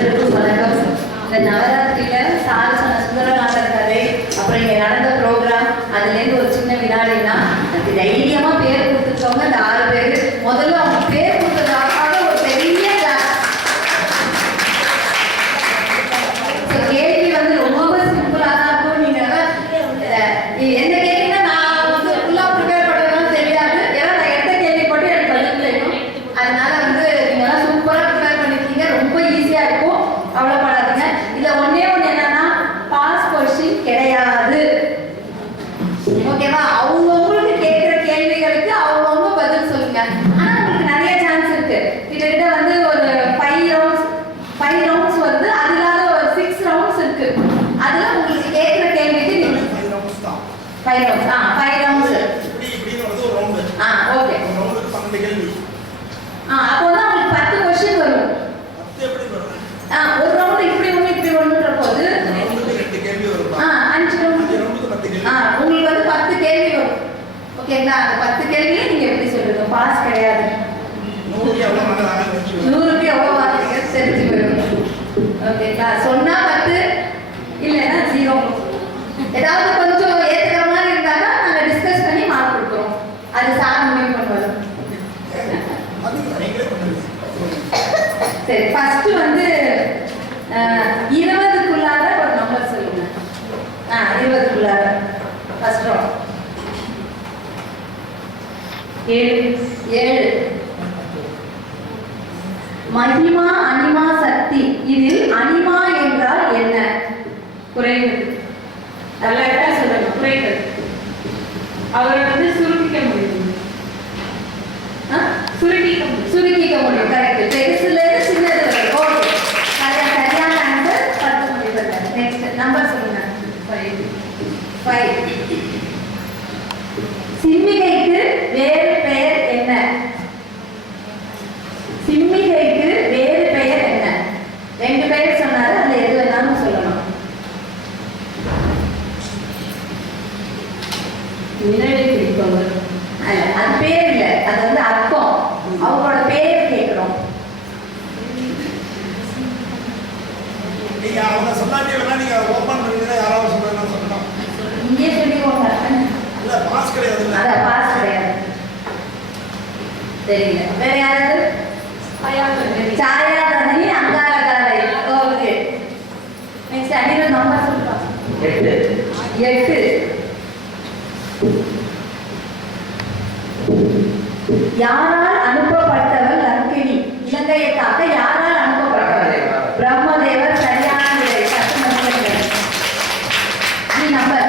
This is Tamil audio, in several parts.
அனைவருக்கும் வணக்கம். இந்த நவராத்திரியில சார் சொன்ன சுந்தரநாதர் கதை, அப்புறம் இங்க நடந்த ப்ரோக்ராம், அதுலேருந்து ஒரு சின்ன வினாடினா அதுக்கு தைரியமா பேர் கொடுத்துருக்கவங்க இந்த 6 பேர். முதல்ல அவங்க பேர் கொடுத்ததுக்காக ஒரு பெரிய கேள்வி வந்து ரொம்ப சிம்பிளா தான் இருக்கும். நீங்க என்ன கேட்டீங்கன்னா நான் வந்து ஃபுல்லா ப்ரிப்பேர் பண்ணுறதுலாம் தெரியாது. ஏன்னா நான் எந்த கேள்வி போட்டு எனக்கு பதில் தெரியும். அதனால வந்து நீங்க எல்லாம் சூப்பரா ப்ரிப்பேர் பண்ணிருக்கீங்க. ரொம்ப ஈஸியா இருக்கும், அவ்வளோப்படாதுங்க. இதுல ஒன்னே ஒன்று என்னன்னா பாஸ் கொஸ்டின் கிடையாது. ஓகேவா? அவங்கவுங்களுக்கு கேட்குற கேள்விகளுக்கு அவங்கவுங்க பதில் சொல்லுங்க. ஆனா உங்களுக்கு நிறைய சான்ஸ் இருக்கு. கிட்டத்தட்ட வந்து ஒரு 5 ரவுண்ட்ஸ் வந்து அதுல ஒரு 6 ரவுண்ட்ஸ் இருக்கு. அதுல உங்களுக்கு கேட்குற கேள்விக்கு நீங்க 5 ரவுண்ட்ஸ். 5 ரவுண்ட்ஸ் இப்படி வந்து ஒரு ரவுண்ட். ஓகே. ஒரு ரவுண்டுக்கு 12 கேள்வி. அப்போ தான் உங்களுக்கு 10 क्वेश्चन வரும். 10 எப்படி வரும்? ஒரு ரவுண்ட் இப்படி ஒண்ணுன்ற போது ரவுண்டுக்கு 2 கேள்வி வரும். 5 ரவுண்டுக்கு 10 கேள்வி. உங்களுக்கு வந்து 10 கேள்வி வரும். ஓகேங்களா? அந்த 10 கேள்வியை நீங்க எப்படி சொல்லுங்க? பாஸ் கிடையாது. 100க்கு எவ்வளவு வாங்குறாங்க? 100க்கு எவ்வளவு வாங்குறீங்க தெரிஞ்சு போயிடும். ஓகேங்களா? சொன்னா 10 இல்லைன்னா 0. ஏதாவது கொஞ்சம் ஏத்துக்கிற மாதிரி இருந்தாலும் நாங்க டிஸ்கஸ் பண்ணி மார்க் கொடுக்குறோம். அது சார் முடிவு பண்ணுவோம். சரி, ஃபர்ஸ்ட் வந்து 20க்குள்ளார ஒரு நம்பர் சொல்லுங்க. 20க்குள்ளார ஃபர்ஸ்ட் ரவுண்ட். 7. மகிமா அனிமா சக்தி. இதில் அனிமா என்றால் என்ன? குறைகள். நல்லா சொல்லணும். குறைகள் அவரை வந்து சுருக்கிக்க முடியும். சுருக்கிக்க முடியும். கரெக்ட். பெருசுல இருந்து சின்னது வரை. ஓகே, சரியான ஆன்சர். 10 முடிவு. நெக்ஸ்ட் நம்பர் சொல்லுங்க. 5. சிம்மிகைக்கு வேறு பெயர் என்ன? சிம்மிகைக்கு வேறு பெயர் என்ன? 2 பெயர் சொன்னாரு, அதுல எது வேணாலும் சொல்லணும். நினைவை பிடிப்பவர். அல்ல, அது பேர் இல்ல, அது வந்து அர்த்தம். அவங்களோட பேர் கேட்கிறோம். நீங்க அவங்க சொல்லாட்டீங்கன்னா நீங்க ஓபன் பண்ணீங்கன்னா யாராவது சொல்லலாம் சொல்லலாம். இங்கே சொல்லிக்கோங்க. இல்ல பாஸ் கிடையாது. அத பாஸ் கிடையாது. தெரியல. வேற யாராவது? சாயாதனி அங்காரகாரை. ஓகே. நெக்ஸ்ட் அடியில நம்பர் சொல்லுங்க. 8. யாரால் அனுப்பப்பட்டவர் லங்கினி? இலங்கையை காக்க யாரால் அனுப்பப்பட்டவர்? பிரம்மதேவர். சரியான விடை. 10 மதிப்பெண்கள். நம்பர்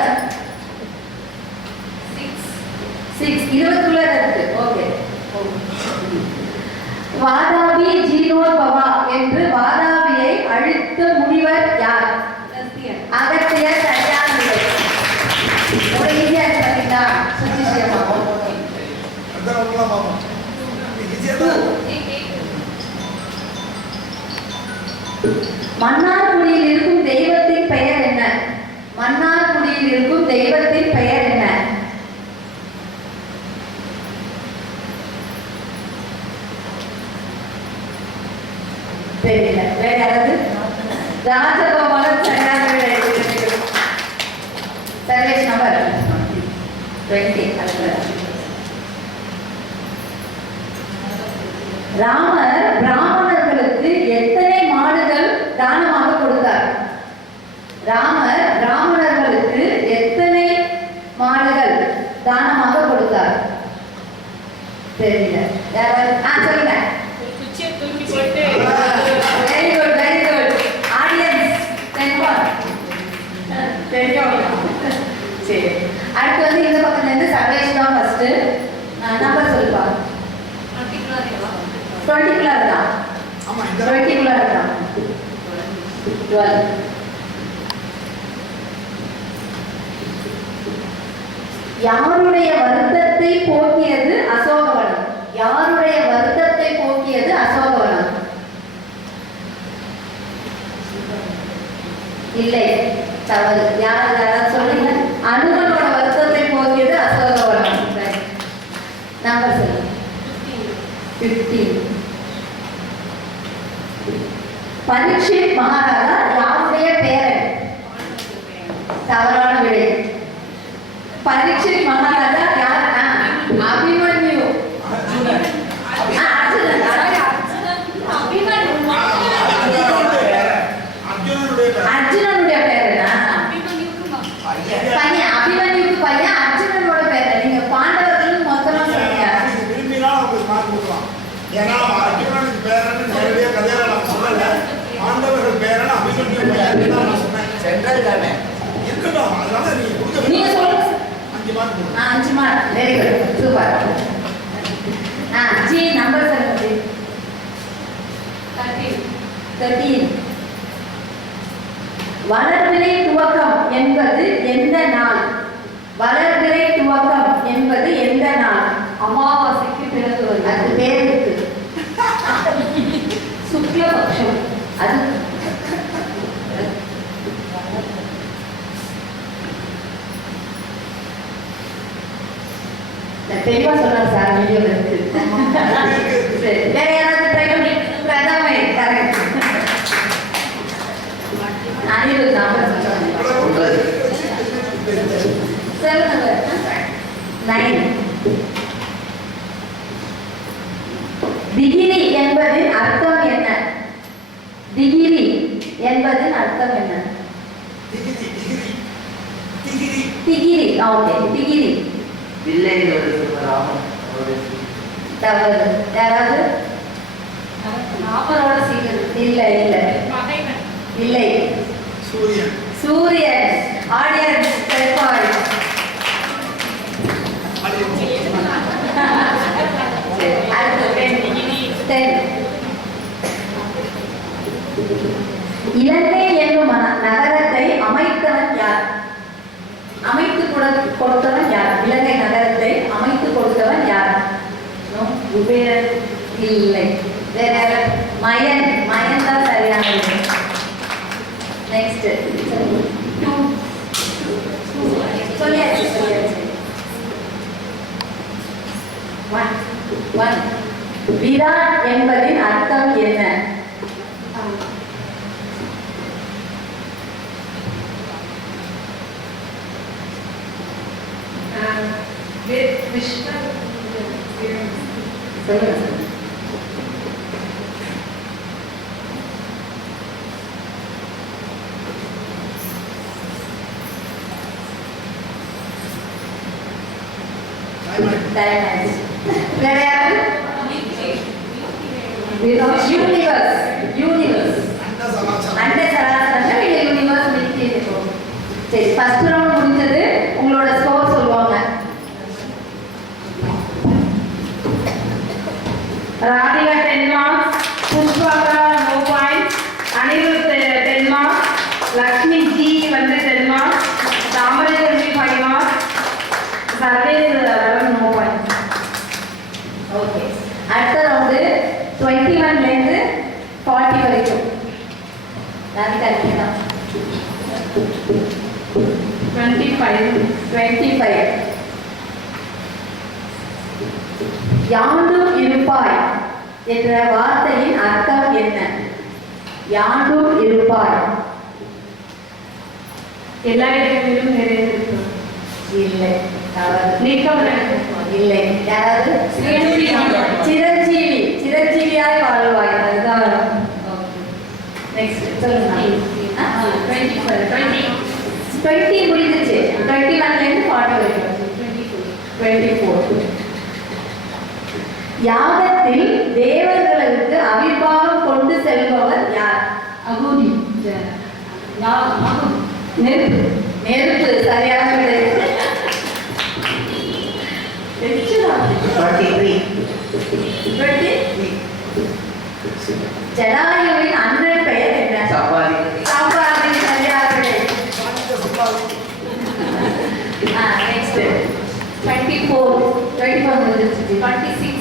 6. 20க்குள்ள இருக்கு. ஓகே. வாதாபி ஜீனோத்பவா என்று வாதாபியை அழித்த முனிவர் யார்? அகத்தியர். சரியான விடை. ஒரு ஈஸியா இருக்கு பாத்தீங்களா? சுச்சிஷியமா. மன்னார்குடியில் இருக்கும் தெய்வத்தின் பெயர் என்ன? மன்னார்குடியில் இருக்கும் தெய்வத்தின் பெயர் என்ன? தெரியல. வேற யாராவது? ராஜகோபாலன். சரியான விடை. சர்வேஷ் நம்பர் 20. ராமர் பிராமணர்களுக்கு எத்தனை மாடுகள் தானமாக கொடுத்தார்? ராமர் பிராமணர்களுக்கு எத்தனை மாடுகள் தானமாக கொடுத்தார்? தெரியல. சொல்லுங்க. Very good, very good. Audience 10 தெரியும். சரி, அடுத்து வந்து இந்த பக்கத்துல இருந்து சர்வேஷ் தான் ஃபர்ஸ்ட். நம்பர் சொல்லுப்பா. 20க்குள்ள இருக்கான். ஆமா, 20க்குள்ள இருக்கான். 12. யாருடைய வருத்தத்தை போக்கியது அசோகவனம்? யாருடைய வருத்தத்தை போக்கியது அசோகவனம்? இல்லை, தவறு. யாராவது சொல்லுங்க. அனுமனோட வருத்தத்தை போக்கியது அசோகவனம். நம்பர் சொல்லுங்க. 15. பரீட்சித் மகாராஜா யாருடைய பேரன்? தவறான விடை. பரீட்சித் மகாராஜா யாருன்னா அபிமன்யு. அர்ஜுனன். அர்ஜுனனுடைய பேரனா? பையன் அபிமன்யுக்கு பையன் அர்ஜுனனோட பேரன். நீங்க பாண்டவர்கள் மொத்தமா சொல்லுங்க. விரும்பினா உங்களுக்கு மார்க் கொடுக்கலாம். ஏன்னா அர்ஜுனனுக்கு பேரன்னு நேரடியா கதையில நான் சொல்லல. பாண்டவர்கள் பேரன் அபிமன்யு பையன் தான் நான் சொன்னேன். சென்ட்ரல் தானே இருக்கட்டும். அதனால நீங்க கொடுக்க நீங்க சொல்லுங்க. 5 மார்க் கொடுங்க. 5 mark. Very good. Super. G number சொல்லுங்க. 13. வளர்பிறை துவக்கம் என்பது எந்த நாள்? வளர்பிறை துவக்கம் என்பது எந்த நாள்? அமாவாசைக்கு பிறகு வரும். அது பேர் இருக்கு. சுக்லபக்ஷம். அது தெளிவா சொல்றாரு சார் வீடியோல இருக்கு. சரி, வேற யாராவது ட்ரை பண்ணி பிரதமை கரெக்ட். அனிருத் நம்பர் சொல்லுங்க. 9. டிகிரி என்பதின் அர்த்தம் என்ன? டிகிரி என்பதின் அர்த்தம் என்ன? டிகிரி. Okay, degree. வில்லேஜ் ஒரு ராமன் தவறு. யாராவது ராமரோட சீக்கிரம்? இல்லை இல்லை இல்லை. சூரியன். சூரியன். Audience record. இலங்கை என்னும் நகரத்தை அமைத்தவன் யார்? அமைத்து கொடுத்தவன் யார்? இலங்கை நகரத்தை அமைத்து கொடுத்தவன் யார்? குபேரன் இல்லை. வேற மயன். மயன் தான் சரியானது. நெக்ஸ்ட் சொல்லியாச்சு. 1. விராட் என்பதின் அர்த்தம் என்ன? வேற யாரு? யூனிவர்ஸ். யூனிவர்ஸ். அண்ட சராசரங்கள் இந்த யூனிவர்ஸ் மில்கி இருக்கும். சரி, ஃபர்ஸ்ட் ரவுண்ட் முடிஞ்சது. உங்களோட ஸ்கோர் சொல்லுவாங்க. Radhika 10 marks, Pushpaka no points, Anirudh 10 marks, Lakshmi G வந்து 10 marks, Thamarachandri 5 marks, Sarvesh 11 no points. Okay, அடுத்த ரவுண்டு 21 ல இருந்து 40 வரைக்கும். ராதிகா நீங்க 25. யாண்டும் இருப்பாய் என்ற வார்த்தையின் அர்த்தம் என்ன? யாண்டும் இருப்பாய். எல்லா இடங்களிலும் நிறைந்திருக்கும். இல்லை. தவறு. நீக்கம் இல்லை. யாராவது? சிரஞ்சீவி. சிரஞ்சீவியாய் வாழ்வாய். அதுதான். நெக்ஸ்ட் சொல்லுங்க. 20 முடிஞ்சிச்சு. 21 ல இருந்து 40 வரைக்கும். 24. யாகத்தில் தேவர்களுக்கு அவிர்வாகம் கொண்டு செல்பவர் யார்? அகூரி. நெருப்பு. நெருப்பு சரியான விடை. 23. ஜடாயுவின் அண்ணன் பெயர் என்ன? சப்பாதி. சாம்பாதி சரியான விடை. நெக்ஸ்ட் 24 முடிஞ்சிச்சு. 26.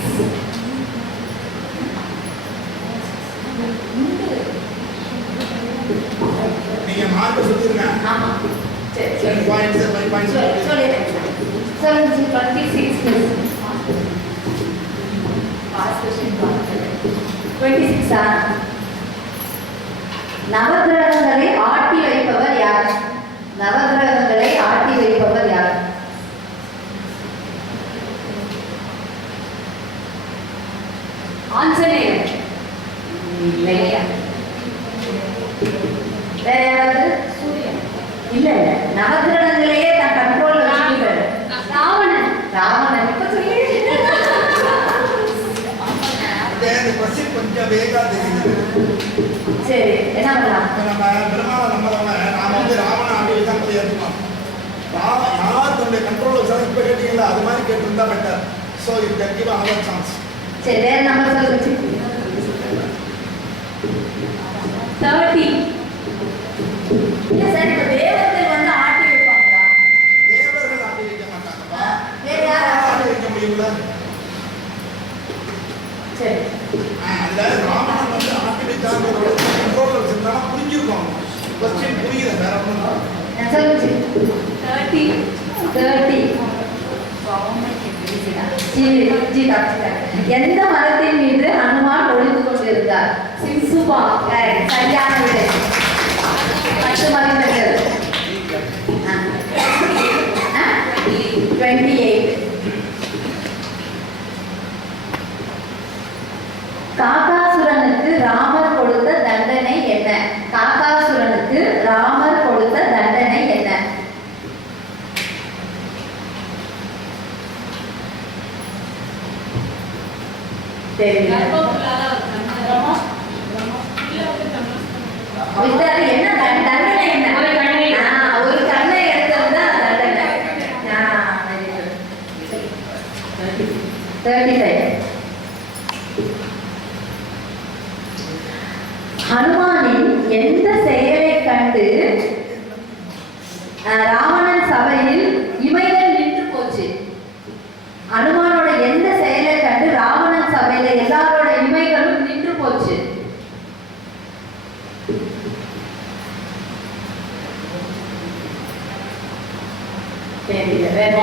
நீங்க மார்க் சொல்லிருங்க. ஆமா. சரி சரி. பாயிண்ட்ஸ் சொல்லிடுறேன். 26. Last question. 26. நவகிரகங்களை ஆட்டி வைப்பவர் யார்? நவகிரகங்களை ஆட்டி வைப்பவர் யார்? ஆஞ்சநேயர். இல்லையா? வேற யாராவது? சூரியன். இல்ல இல்ல, நவகிரகங்களையே தன் கண்ட்ரோல்ல வச்சுக்கிறாரு. ராவணன். ராவணன். இப்ப சொல்லி இந்த கொஸ்டின் கொஞ்சம் வேகா தெரியுது. சரி, என்ன பண்ணலாம்? இப்ப நம்ம பெருமாளை நம்புறவங்க நாம வந்து ராவணன் ஆண்டி தான் போய் ஏற்றுக்கணும். யார் தன்னுடைய கண்ட்ரோல் வச்சாலும் இப்ப கேட்டீங்களா அது மாதிரி கேட்டிருந்தா better. So you can give another chance. சரி, வேற நம்பர் சொல்லுங்க. 30. இல்ல சார், இப்ப தேவர்கள் வந்து ஆட்டி வைப்பாங்களா? தேவர்கள் ஆண்டி வைக்க மாட்டாங்கப்பா. வேற யார் ஆண்டி வைக்க முடியுங்களா? சரி, அந்த ராவணன் வந்து ஆண்டி வைத்தாங்க கண்ட்ரோல் வச்சிருந்தாலும் புரிஞ்சிருக்கோம். கொஸ்டின் புரியுது வேற ஒன்றும். நான் சொல்லுங்க. 30. 30. எந்த மரத்தின் மீது ஹனுமான் ஒளிந்து கொண்டிருந்தார்? சிம்சுபா. சரியான விடை. 10 மதிப்பெண்கள். 28. காகாசுரனுக்கு ராமர் கொடுத்த தண்டனை என்ன? காகாசுரனுக்கு ராமர் கொடுத்த தண்டனை என்ன? தெரியல. விட்டாரு, என்ன தண்டனை என்ன? ஒரு கண்ணை. ஒரு கண்ணை எடுத்தது தான் தண்டனை. 35. ஹனுமானின் எந்த செயலை கண்டு ராவணன் சபையில் இமைகள் நின்று போச்சு? ஹனுமானோட எந்த செயலை கண்டு ராவணன் சபையில எல்லாரோட இமைகளும் நின்று போச்சு? தெரியல. வேற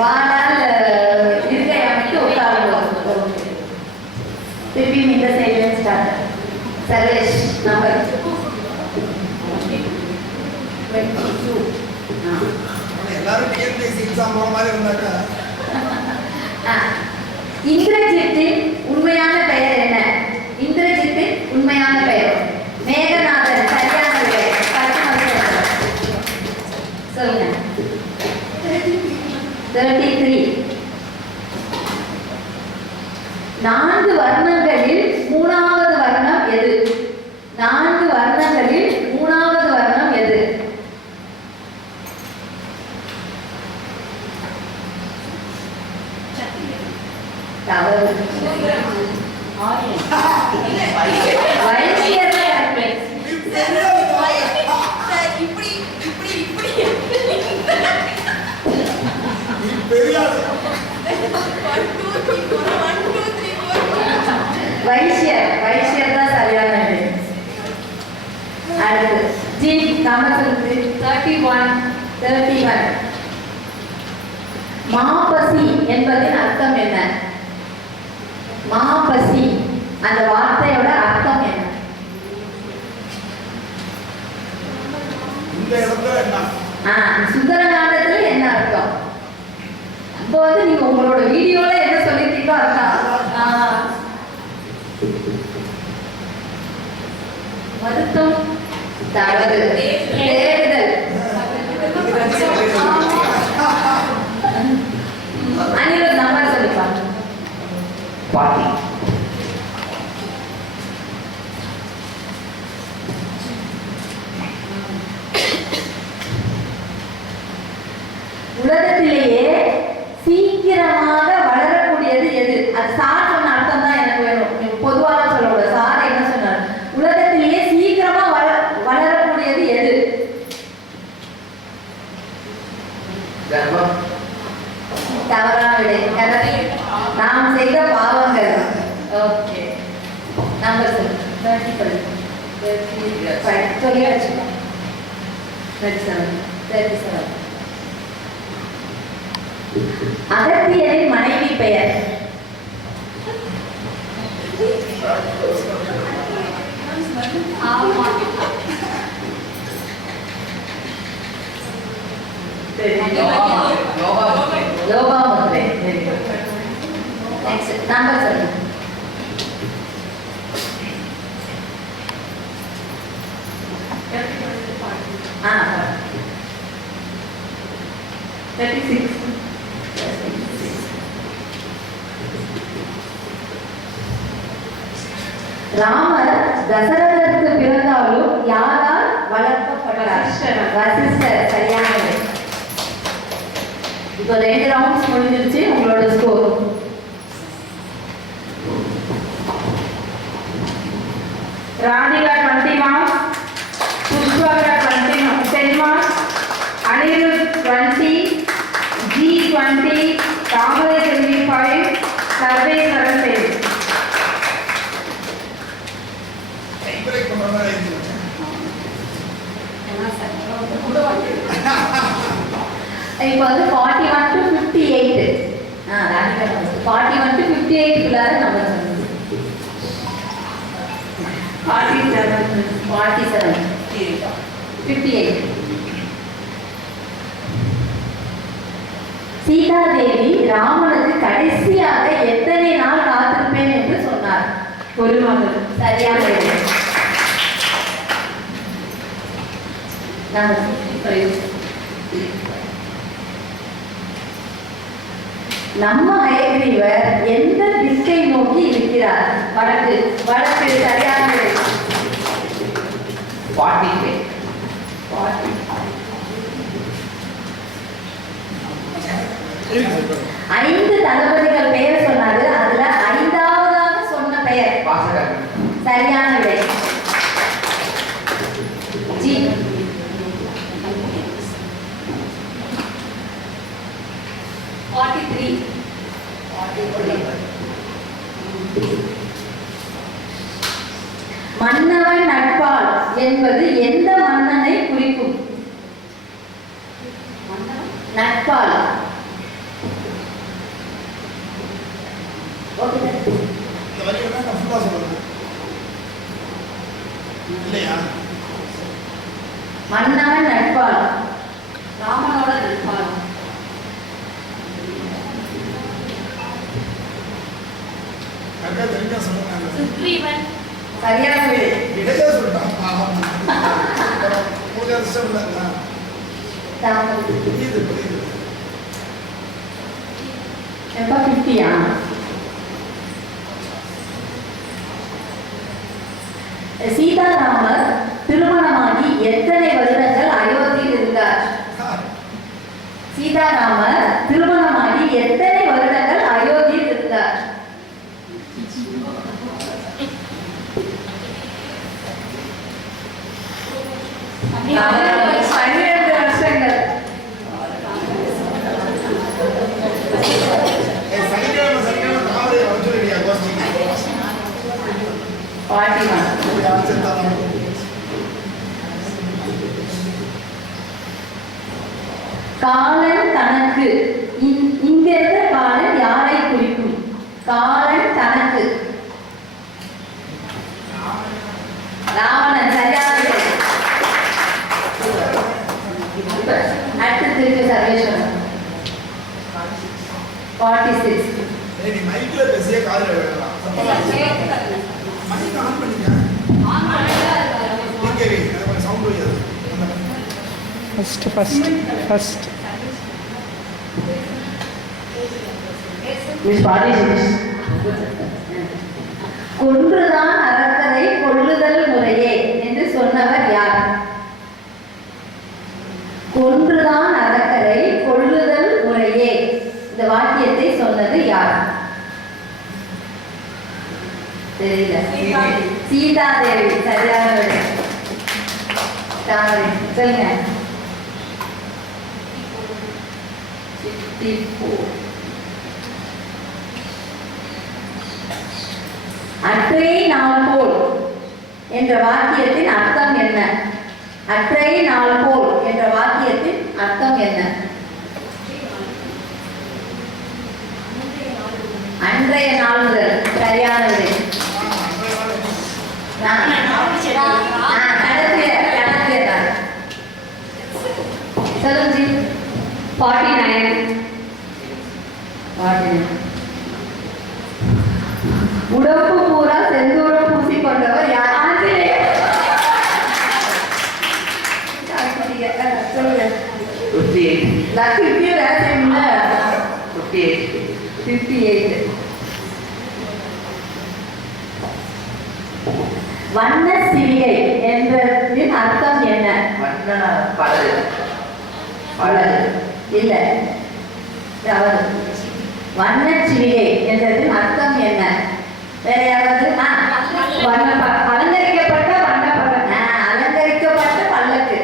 வாழால் இருக்கை அமைத்து உட்காருவோம். திருப்பியும் இந்த சைட்ல ஸ்டார்ட். சர்வேஷ் நம்பர் 22. எல்லாரும் டிஎன்பிஎஸ்சி எக்ஸாம் போற மாதிரி இருந்தாக்கா இந்திரஜித்தின் உண்மையான பெயர் என்ன? இந்திரஜித்தின் உண்மையான பெயர் மேகநாதன். சரியான விடை. 10 மதிப்பெண்கள். சொல்லுங்க. 33. 4 வர்ணங்களில் 3வது வர்ணம் எது? 4 வர்ணங்களில் 3வது வர்ணம் எது? தவறு. வைசியர் தான் correct. பெரியார் வைசியர் தான் சரியான விடை. அடுத்து ஜி நம்பர் சொல்லுங்க. 31. மாபசி என்பதின் அர்த்தம் என்ன? மாபசி அந்த வார்த்தையோட அர்த்தம் என்ன? இந்த இடத்துல என்ன சுந்தரகாண்டத்துல என்ன அர்த்தம்? இப்போ வந்து நீங்க உங்களோட வீடியோல என்ன சொல்லிருக்கீங்களோ அர்த்தம். வருத்தம். தவறு. தேடுதல். அனிருத் நம்பர் சொல்லிப்பா. 40. உலகத்திலேயே சீக்கிரமாக வளரக்கூடியது எது? அது சார் சொன்ன அர்த்தம் தான் எனக்கு வேணும். நீங்க பொதுவாக சொல்லக்கூடாது. சார் என்ன சொன்னார்? உலகத்திலேயே சீக்கிரமா வளரக்கூடியது எது? கர்ப்பம். தவறான விடை. நாம் செய்த பாவங்கள். ஓகே, நம்பர் சொல்லு. 35 சொல்லி வச்சுக்கோ. 37. அகத்தியரின் மனைவி பெயர்? ஆமா. Lopamudra. Very good. Next number சொல்லுங்க. ஆ 36. ராமர் தசரதருக்கு பிறந்தாலும் யாரால் வளர்க்கப்பட்டார்? வசிஷ்டர். சரியானது. இப்போ 2 ரவுண்ட்ஸ் முடிஞ்சிருச்சு. உங்களோட score Radhika 20 marks, Pushpaka 10 marks, Anirudh 20, G 20, Tamarai 25, Sarveshwaran 10. Break பண்ற மாதிரி ஆயிடுச்சு. இப்போ வந்து 41 to 58. ராதிகா 41 to 58 குள்ளார நம்பர் சொல்லுங்க. 47. 47 58. சீதாதேவி ராமனுக்கு கடைசியாக எத்தனை நாள் காத்திருப்பேன் என்று சொன்னார்? 1 மாதம். சரியானது. நம்ம ஹயக்ரீவர் எந்த திக்கை நோக்கி இருக்கிறார்? வடக்கு. வடக்கு. சரியானது. 45. 5 தளபதிகள் பெயர் சொன்னாரு. அதுல 5ஆவதாக சொன்ன பெயர் வாசகர். சரியான விடை. ஜி 43. மன்னவன் நட்பால் என்பது எந்த மன்னனை குறிக்கும்? நட்பால். ஓகே. இந்த வரி வேணா நான் ஃபுல்லா சொல்றேன். இல்லையா? மன்னவன் நட்பால். ராமனோட நட்பால். கரெக்டா தெரிஞ்சா சொல்லுங்க. சுக்ரீவன். சரியான விடை. இடையே சொல்லிட்டான். உங்களுக்கு அதிர்ஷ்டம் இல்லைங்களா? புரியுது புரியுது. எப்ப 50யா? சீதாராமர் திருமணமாகி எத்தனை வருடங்கள் அயோத்தியில் இருந்தார்? சீதாராமர் திருமணமாகி எத்தனை வருடங்கள் அயோத்தியில் இருந்தார்? அவர் 12 வருஷங்கள். சனிக்கிழமை சனிக்கிழமை தாமரை வச்சுருக்கியா கோஷ்டிக்கு? 41. யார் சேர்த்தாலும் காலன் தனக்கு. இங்க இருக்க காலன் யாரை குறிக்கும்? காலன் தனக்கு. ராவணன். சரியானது. அடுத்து திருப்பி சர்வேஸ்வரன். 46. ஏய், நீ மைக்ல பேசியே காதுல விழலாம். மைக் ஆன் பண்ணிக்க. டிகேவி அது கொஞ்சம் சவுண்ட் வையாது. First. Miss 46. கொன்றுதான் அரக்கரை கொல்லுதல் முறையே என்று சொன்னவர் யார்? கொன்றுதான் அரக்கரை கொல்லுதல் முறையே இந்த வாக்கியத்தை சொன்னது யார்? தெரியல. சீதாதேவி. சரியான விடை. சொல்லுங்க. 54. அற்றை நாள் போல் என்ற வாக்கியத்தின் அர்த்தம் என்ன? அற்றை நாள் போல் என்ற வாக்கியத்தின் அர்த்தம் என்ன? அன்றைய நாள் முதல். சரியான விடை. 49. 49. உடம்பு பூரா செந்தூரம் பூசி கொண்டவர் யார்? ஆஞ்சநேயர். சொல்லுங்க. 58. லட்சுமி ராஜேந்திர 58. 58. வண்ண சிவிகை என்பதின் அர்த்தம் என்ன? வண்ண பலது. பலது. இல்ல தவறு. வண்ண சிவிகை என்பதின் அர்த்தம் என்ன? வேற யாராவது? அலங்கரிக்கப்பட்ட வண்ண பல்லக்கு. அலங்கரிக்கப்பட்ட பல்லக்கு.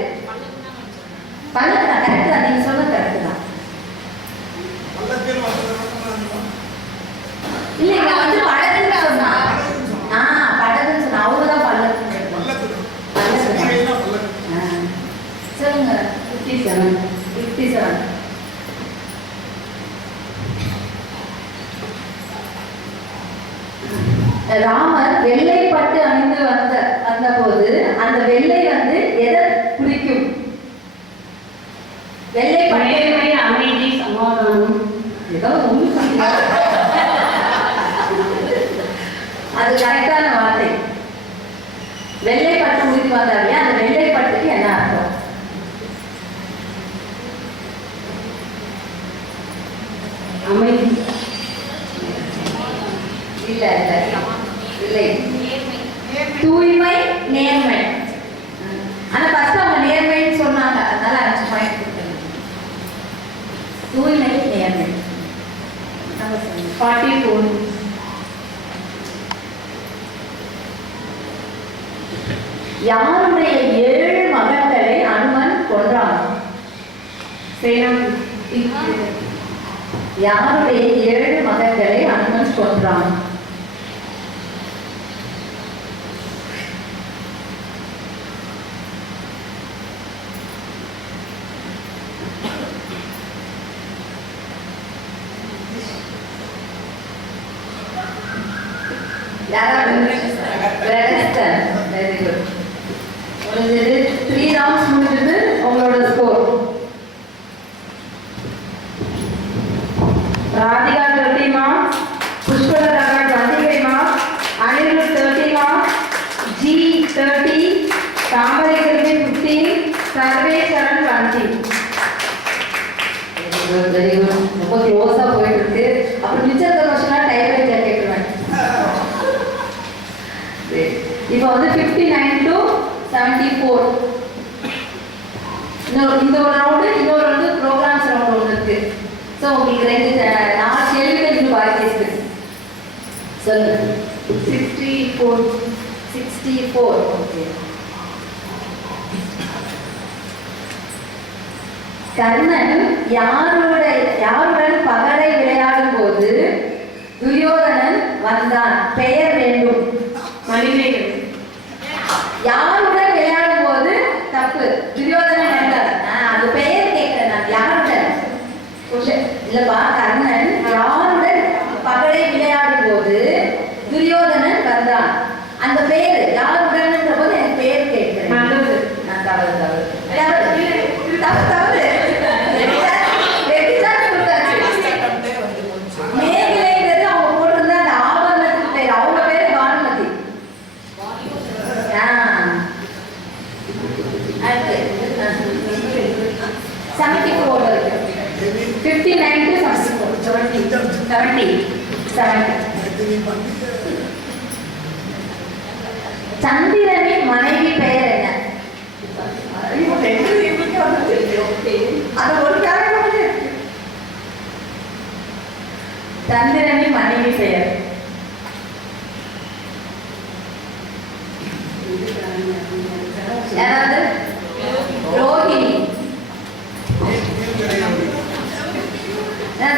பல்லக்கு தான் கரெக்ட் தான், நீங்க சொன்னது கரெக்ட் தான். பல்லக்குன்னு வந்தது இல்ல இங்க வந்து படகுன்னு சொன்னா. படகுன்னு சொன்னா அவங்கதான் பல்லக்கு. பல்லக்கு பல்லக்கு. சிவிகைனா பல்லக்கு. சொல்லுங்க. 57. 57. ராமர் வெள்ளை பட்டு அணிந்து வந்தபோது அந்த வெள்ளை வந்து எதை குறிக்கும்? வெள்ளை பட்டு நேர்மை, அமைதி, சமாதானம். ஏதோ ஒண்ணு சொன்னீங்க. அது கரெக்டான வார்த்தை. வெள்ளை பட்டு உடுத்தி வந்தாலே அந்த வெள்ளை பட்டுக்கு என்ன அர்த்தம்? அமைதி. இல்ல இல்லை. தூய்மை, நேர்மை. ஆனா ஃபர்ஸ்ட் அவங்க நேர்மைன்னு சொன்னாங்க, அதனால 5 பாயிண்ட் கொடுத்தேன். தூய்மை, நேர்மை. 44. யாருடைய 7 மகன்களை அனுமன் கொன்றான்? சேனாபதி. யாருடைய 7 மகன்களை அனுமன் கொன்றான்? யாராவது? ரெடஸ்டன். Very good. முடிஞ்சது. 3 ரவுண்ட்ஸ் முடிஞ்சது. உங்களோட score. Radhika 30 marks, Pushpalata 25 marks, Anirudh 30 marks, G 30, Thamari 15, Sarvesharan 20. Very good. ரொம்ப க்ளோஸா போயிட்டு இருக்கு. அப்புறம் மிச்சம் கொஸ்டின்லாம் டைப் ரைட்டர் கேட்குறேன். இப்போ வந்து 59 to 74. இந்த ஒரு ரவுண்டு, இன்னொரு வந்து ப்ரோக்ராம்ஸ் ரவுண்ட் ஒன்று இருக்கு. ஸோ உங்களுக்கு 4 கேள்விகள் இன்னும் பாக்கி இருக்கு. சொல்லுங்க. 64. 64. ஓகே. கர்ணன் யாருடன் பகடை விளையாடும் போது துரியோதனன் வந்தான்? பெயர் வேண்டும். மணிமேகலை. யாருடன் விளையாடும் போது தப்பு. துரியோதனன் வந்தான். அது பெயர் கேட்கிறேன் நான். யாருடன்? இல்லப்பா, கர்ணன் யாருடன் பகடை விளையாடும் போது துரியோதனன் வந்தான்? அந்த பெயர் யாருடன் போது எனக்கு பெயர் கேட்கிறேன். நல்லது. நான் தவறு. மேகலைங்கிறது அவங்க போட்டிருந்த அந்த ஆபரணத்துக்கு பேர். அவங்க பேரு பானுமதி. அடுத்து 74 வரைக்கும். 59 to 74. 70. சந்திரனின் மனைவி பெயர் என்ன? அது ஒரு காரணம். சந்திரனின் மனைவி பெயர் யாராவது? ரோஹிணி.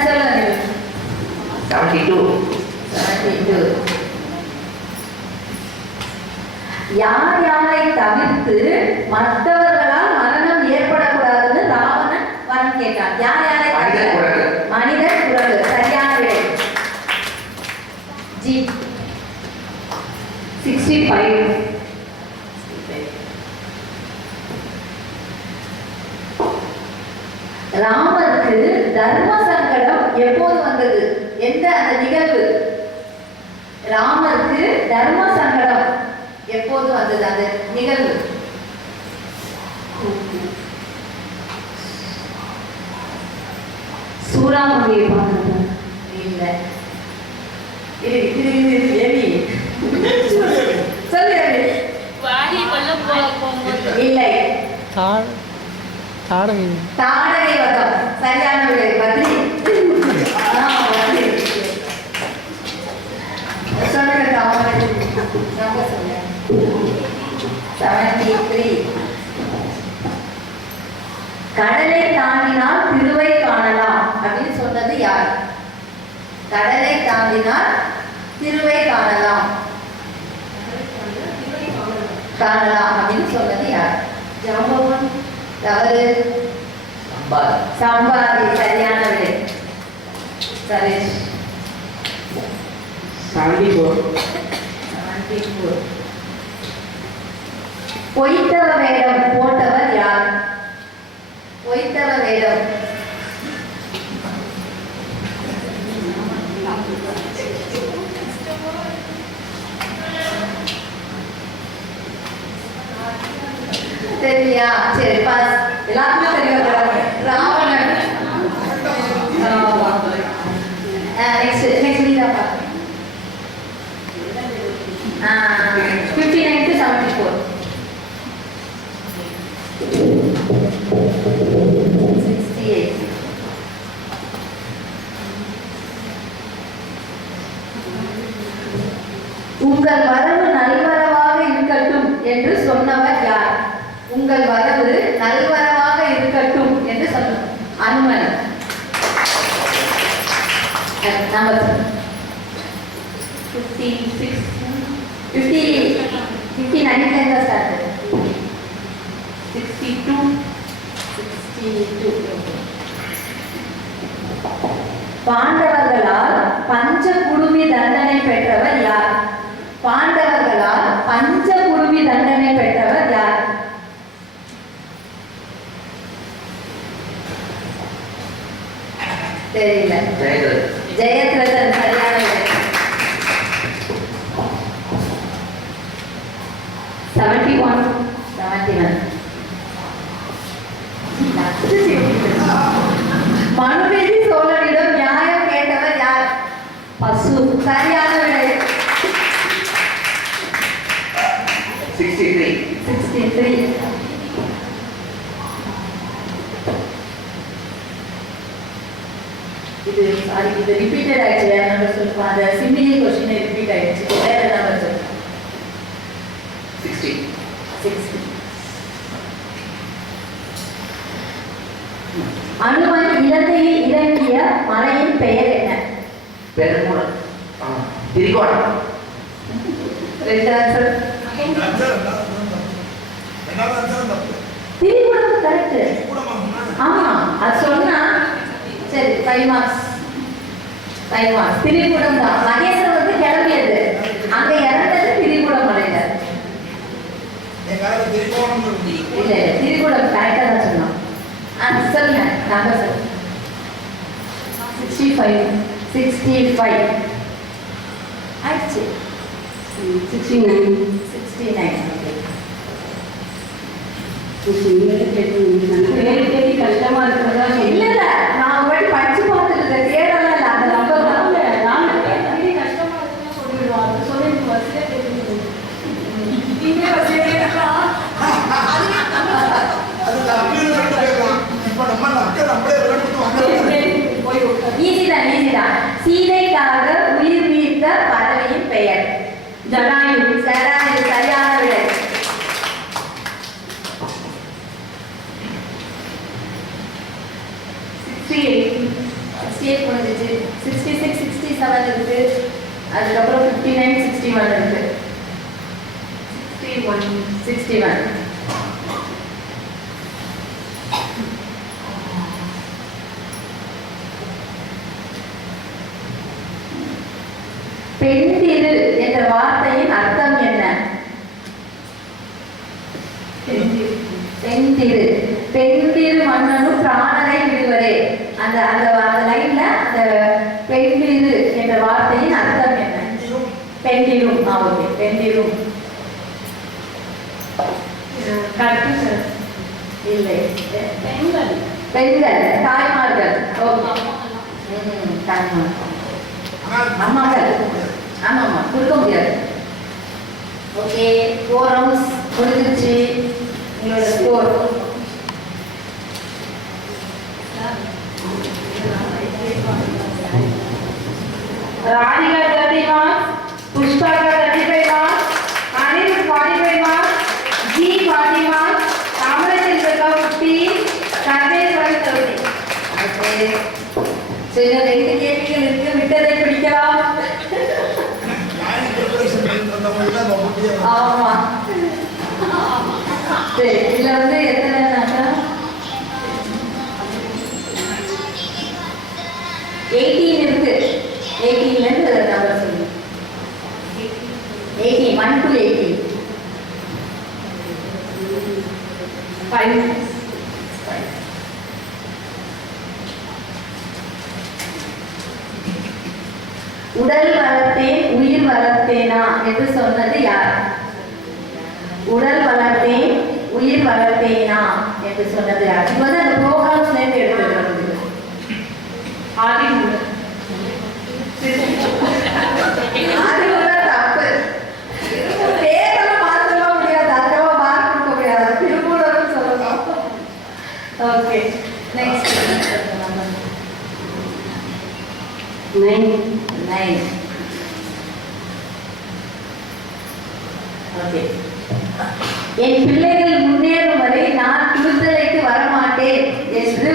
சொல்லுங்க. 72. 72. யாரை தவிர்த்து மற்றவர்களால் மரணம் ஏற்படக்கூடாதுன்னு ராவணன் வரம் கேட்டான்? யாரை தவிர? மனிதர் குரங்கு. சரியான விடை. ஜி 65. ராமருக்கு தர்ம சங்கடம் எப்போது வந்தது? எந்த அந்த நிகழ்வு? ராமருக்கு தர்ம சங்கடம் எப்போது வந்தது அந்த நிகழ்வு? சூறாவளியை பார்க்கறது. இல்ல. இது ஏடி சொல்லு ஏடி. வாடி கொல்ல போகும்போது இல்லை. தாடகை தாடகை வதம் சரியான விடை. பத்ரி சொல்லுங்க தாமரை ரொம்ப சொல்லுங்க. 73. கடலை தாண்டினால் திருவை காணலாம் அப்படின்னு சொன்னது யார்? கடலை தாண்டினால் திருவை காணலாம் அப்படின்னு சொன்னது யார்? ஜாம்பவான். தவறு. சம்பாதி சரியான விடை. சரேஷ் 74. 74. பொய்த்தவ வேடம் போட்டவர் யார்? பொய்த்தவ வேடம். சரியா? சரி பாஸ். எல்லாருமே தெரியும். ராவணன். நெக்ஸ்ட் நீதா பா. 59 to 74. 68. உங்கள் வரவு நல்வரவாக இருக்கட்டும் என்று சொன்னவர் யார்? உங்கள் வரவு நல்வரவாக இருக்கட்டும் என்று சொன்னவர் அனுமன். Number 56 59 start. 62. பாண்டவர்களால் பஞ்ச குடுமி தண்டனை பெற்றவர் யார்? பாண்டவர்களால் பஞ்ச குடுமி தண்டனை பெற்றவர் யார்? தெரியல. ஜெயத்ரதன் சரியான விடை. 71. 71. மனுநீதி சோழனிடம் நியாயம் கேட்டவர் யார்? பசு சரியான விடை. 63. 63. இது சாரி இது ரிப்பீட்டட் ஆயிடுச்சு. வேற நம்பர் சொல்லுவோம். அந்த சிமிலி கொஸ்டின் ரிப்பீட் ஆயிடுச்சு. வேற நம்பர் சொல்லு. 60. 60. அனுமன் இலங்கையில் இறங்கிய மலையின் பெயர் என்ன? பெருங்குளம். திரிகோணம். ரெண்டு ஆன்சர். திரிகுடம் கரெக்ட். ஆமா அது சொன்னா சரி 5 மார்க்ஸ். 5 மார்க்ஸ். திரிகுடம் தான். மகேஸ்வரன் வந்து கிளம்பியது. அங்க இறந்தது திரிகுடம் மலையில. இல்ல திரிகுடம் கரெக்டா தான் சொன்னோம். சொல்லுங்க நம்பர் சார். 65. 65 ஆயிடுச்சு. 69. 69. கேள்வி கஷ்டமா இருக்கிறதா இல்ல இல்ல நான் ஒரு வாட்டி படிச்சு பார்த்துட்டு தேடலாம் இல்ல அந்த நம்பர் தான். கஷ்டமா இருக்குன்னு சொல்லிடுவோம். அது சொல்லிட்டு வசதியா தெரிஞ்சுக்கணும். ஈஸிதான் ஈஸிதான். சீதைக்காக உயிர் நீத்த பறவையின் பெயர்? ஜடாயு. ஜடாயு சரியான விடை. 68 முடிஞ்சிச்சு. 66 67 இருக்கு. அதுக்கப்புறம் 59 61 இருக்கு. 61. பெண்டிரு என்ற வார்த்தையின் அர்த்தம் என்ன? பெண்டிரு. பெண்டிரு மன்னனும் பிராணனை விடுவரே. அந்த அந்த பெண்டிரும் ஓகே பெண்டிரும் கரெக்டு சார். இல்லை பெண்கள் பெண்கள் தாய்மார்கள் ஓகே தாய்மார்கள் ஆனால் அம்மாக்கள் முடியாது. ஆமாம்மா கொடுக்க முடியாது. ஓகே 4 ரவுண்ட்ஸ் முடிஞ்சிருச்சு. உங்களோட score Radhika 30 marks, புஷ்பாகா 35 marks, Anirudh 45 marks, G 40 marks, தாமரைச்செல்வா 15, சர்வேஸ்வரன் 30. ஓகே சரி 2 கேள்விகள் இருக்கு. விட்டதை பிடிக்கலாம். நான் preparation பண்ணிட்டு இருந்தவங்களுக்கு தான் ரொம்ப முக்கியம். ஆமா சரி இதுல வந்து எத்தனைனாக்கா 18 இருக்கு. 18ல இருந்து நம்பர் சொல்லுங்க. 18 1 to 18 5. உடல் வளர்த்தேன் உயிர் வளர்த்தேனா என்று சொன்னது யார்? உடல் வளர்த்தேன் உயிர் வளர்த்தேனா என்று சொன்னது யார்? இது வந்து அந்த ப்ரோக்ராம்ஸ்ல இருந்து எடுத்துக்கிறது. ஆதிமூலம். அது கூட தப்பு. பேரெல்லாம் மாற்றலாம் முடியாது. அதுக்காக மார்க் கொடுக்க முடியாது. திருமூலர்னு சொல்லலாம். ஓகே நெக்ஸ்ட் 9 ஓகே என் பிள்ளைகள் முன்னேறும் வரை நான் விடுதலைக்கு வரமாட்டேன் என்று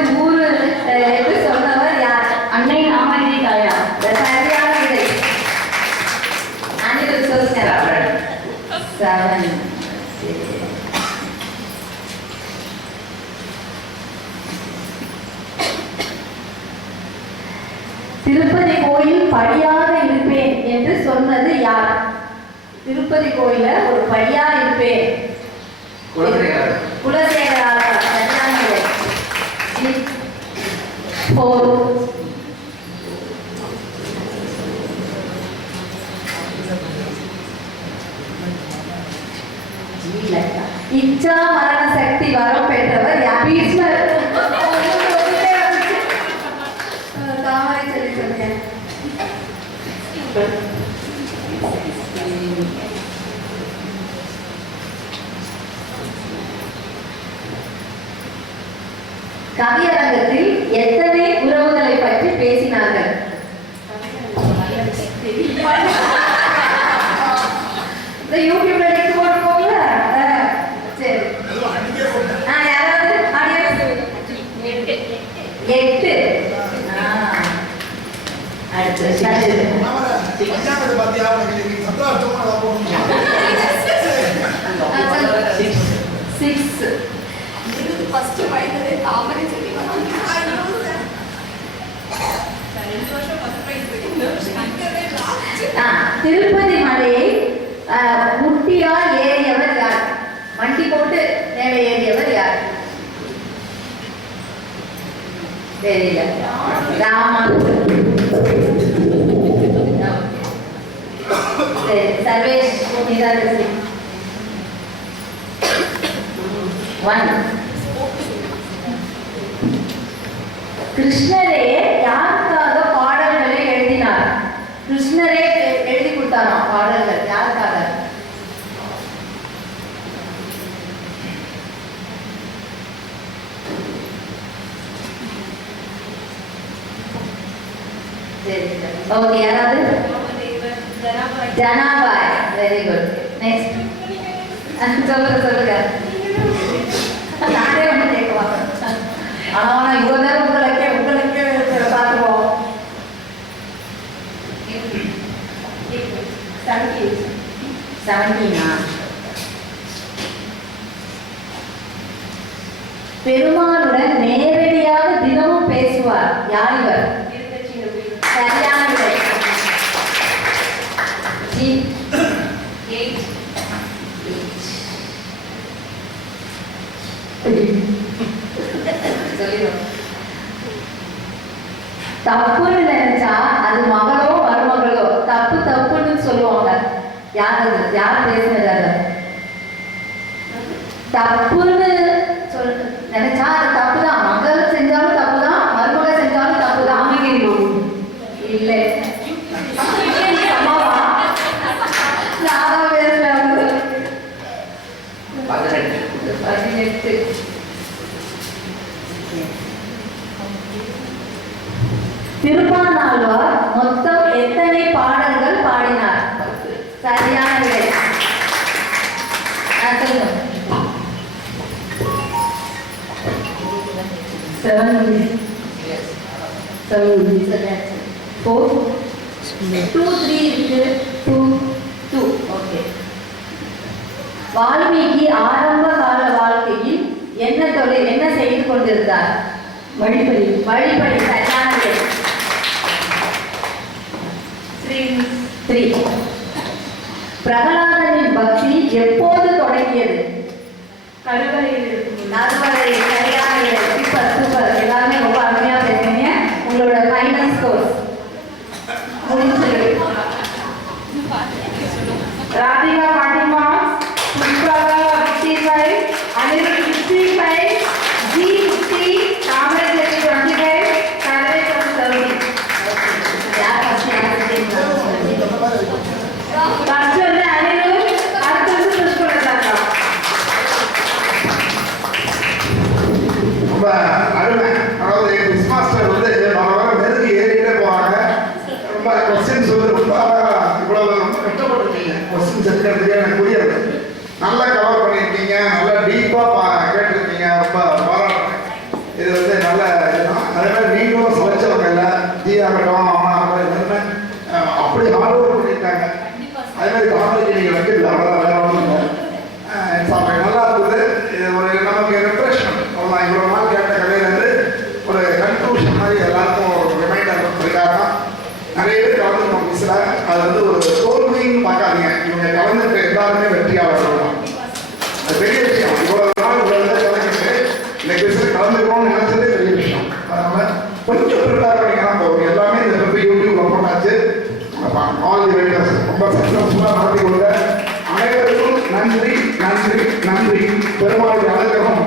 என்று சொன்னவர் யார்? அன்னை நாமகிரி தாயா. சரியான விடை. அனிருத் சொல்லுங்க. 7 திருப்பதி கோயில் படியாக இருப்பேன் என்று சொன்னது யார்? திருப்பதி கோயில ஒரு படியா இருப்பேன். குலசேகரன். குலசேகராக. சரியான விடை. 4 இச்சா மரண சக்தி வரம் பெற்றவர் யார்? பீஷ்மர். தாமரை சொல்லி சொல்றேன். கவியரங்கத்தில் எத்தனை உறவுகளை பற்றி பேசினார்கள்? இந்த யூடியூப்ல லிங்க் போட்டுக்கோங்க. சரி அதுவும் அன்னைக்கே போட்டேன். யாராவது ஆடியன்ஸ் 8 அடுத்து ஆமாடா, பஞ்சாங்கத்தை பார்த்தியா? உனக்கு இன்னைக்கு சந்திராஷ்டமம் அதை போடணும். 6 ஃபர்ஸ்ட் வயதுல தாமரை செடி வந்தாங்க. 2 வருஷம் ஃபர்ஸ்ட் பிரைஸ் இந்த வருஷம் அங்கவே லாஸ்ட். திருப்பதி மலையை முட்டியால் ஏறியவர் யார்? வண்டி போட்டு மேலே ஏறியவர் யார்? தெரியல. ராமானுஜர். சரி சர்வேஷ் நீராஜி 1. கிருஷ்ணரே யாருக்காக பாடல்களை எழுதினார்? கிருஷ்ணரே எழுதி கொடுத்தாராம் பாடல்கள். யாருக்காக? ஓகே யாராவது? ஜனாபாய். Very good. நெக்ஸ்ட் சொல்லுங்க. நானே வந்து கேட்கலாம். ஆனா இவ்வளவு நேரம் உங்களுக்கே பார்த்துருவோம். 17 பெருமாளுடன் நேரடியாக தினமும் பேசுவார். யார் இவர்? சரியான விடை. 8 சொல்லிடும். தப்புன்னு நினைச்சா அது மகளோ மருமகளோ தப்புன்னு சொல்லுவாங்க. யார் பேசுனது அதை தப்புன்னு நினைச்சா அது தப்பு தான். மகள் செஞ்சாலும் தப்பு தான், மருமக செஞ்சாலும் தப்பு தான். இல்லை அம்மாவா நான் பேசல. 18. திருப்பானாழ்வார் மொத்தம் எத்தனை பாடல்கள் பாடினார்? சரியான விடை. சொல்லுங்க. 7. 4. 2, 3 இருக்கு. 2. ஓகே. வால்மீகி ஆரம்ப கால வாழ்க்கையில் என்ன செய்து கொண்டிருந்தார்? வழிபடி. சரியான விடை. 3. பிரகலாதனின் பக்தி எப்போது தொடங்கியது? கருவறையில் இருக்கும் நல்வரை. சரியான விடை. சூப்பர். எல்லாருமே ரொம்ப அருமையா பேசுறீங்க. உங்களோட ஃபைனல் ஸ்கோர் முடிஞ்சது. ராதிகா 40 marks, புஷ்பாகா 55, அனிருத் 65, ஜி 50, தாமரை 25, கலை 30. யார் ஃபர்ஸ்ட் யார் செகண்ட்? ஃபர்ஸ்ட் வந்து அனிருத், அடுத்து புஷ்பலதா. ரொம்ப அருமை. அதாவது மிஸ் மாஸ்டர் வந்து வர நெருங்கி ஏறிட்டே போவாங்க. ரொம்ப கொஸ்டின்ஸ் வந்து ரொம்ப இவ்வளவு ரொம்ப கஷ்டப்பட்டுருக்கீங்க. கொஸ்டின்ஸ் எடுக்கிறதுக்கு எனக்கு புரியாது. நல்லா கவர் பண்ணியிருக்கீங்க, நல்லா டீப்பாக கேட்டிருக்கீங்க. ரொம்ப பாராட்டுறேன். இது வந்து நல்ல இதுதான். அதே மாதிரி நீங்களும் சமைச்சவங்க இல்லை, ஜி ஆகட்டும் அவனாகட்டும் எல்லாருமே அப்படி ஹார்ட் ஒர்க் பண்ணியிருக்காங்க. அதே மாதிரி காமெடிக்கு நீங்கள் வைக்கல, அவ்வளோதான், வேற ஒன்றும் இல்லை. நல்லா இருக்குது. இது ஒரு நமக்கு ரெஃப்ரெஷ்மெண்ட். அவ்வளோதான். இவ்வளோ நாள் கேட்ட கதையிலேருந்து ஒரு கன்க்ளூஷன் மாதிரி எல்லாருக்கும் ஒரு ரிமைண்டர் கொடுத்துருக்காங்க. நிறைய பேர் கலந்துருக்கோம் மிஸ்ஸில். அது வந்து ஒரு தோல்வின்னு பார்க்காதீங்க. இவங்க கலந்துருக்க எல்லாருமே வெற்றியாளர்கள் தான். அது பெரிய விஷயம். இவ்வளோ நாள் இவ்வளோ கலந்துட்டு இந்த மிஸ்ஸில் கலந்துக்கணும்னு நினைச்சதே பெரிய விஷயம். அதனால் கொஞ்சம் ப்ரிப்பேர் பண்ணிக்கலாம் போகும். எல்லாமே இந்த ட்ரிப்பு யூடியூப்ல போட்டாச்சு. All the very best. ரொம்ப சக்ஸஸ்ஃபுல்லாக நடத்தி கொடுங்க. அனைவருக்கும் நன்றி. பெருமாளுடைய அனுகிரகம்